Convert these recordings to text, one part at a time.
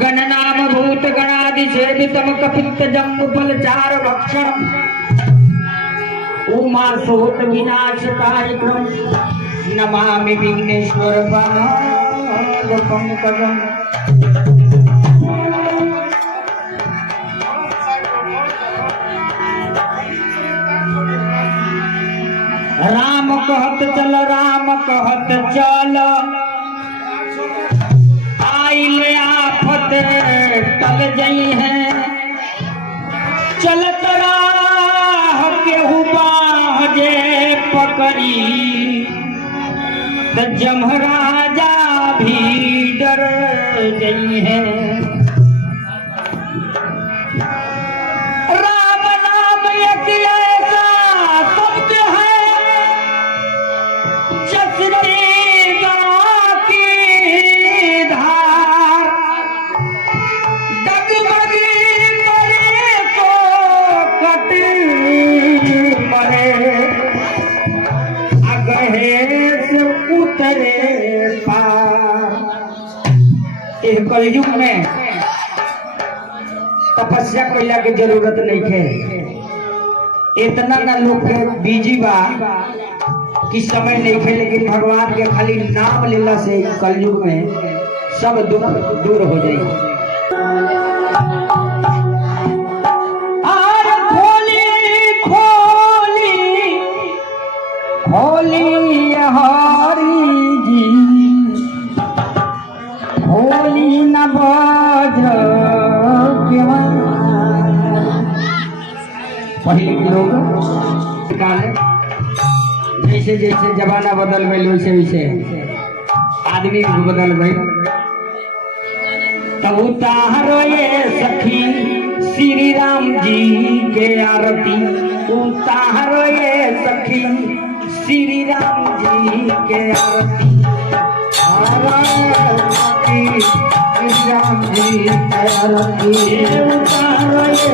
गणनाम भूत गणादिसेवितम कपित्त जम्बु फलचार भक्षण उमा सोत विनाश कार्यक्रम नमामि विघ्नेश्वर पंकजम। राम कहत चल राम कहत चल आइल आफत टल जई है चलत राह केहू बाह जे पकड़ी त जमराजा भी डर जई है। राम नाम एक ऐसा शब्द है जसते गवा की धार डगमगी करे तो कट मरे अगहे से उतरे पार। इस कलयुग में तपस्या कइला के जरूरत नहीं है। इतना ना लोग बिजी बा कि समय नहीं है, लेकिन भगवान के खाली नाम लेला से कलयुग में सब दुख दूर हो जाएगी। आर खोली खोली खोली हरी जी खोली न बज पहले के लोग जैसे जैसे जमाना बदल गई वैसे वैसे आदमी भी बदल गई। तब उतारो ये सखी श्री राम जी के आरती उतारो ये सखी श्री राम जी के आरती श्री राम जी के आरती उतारो ये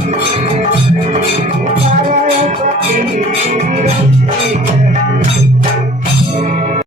Thank you.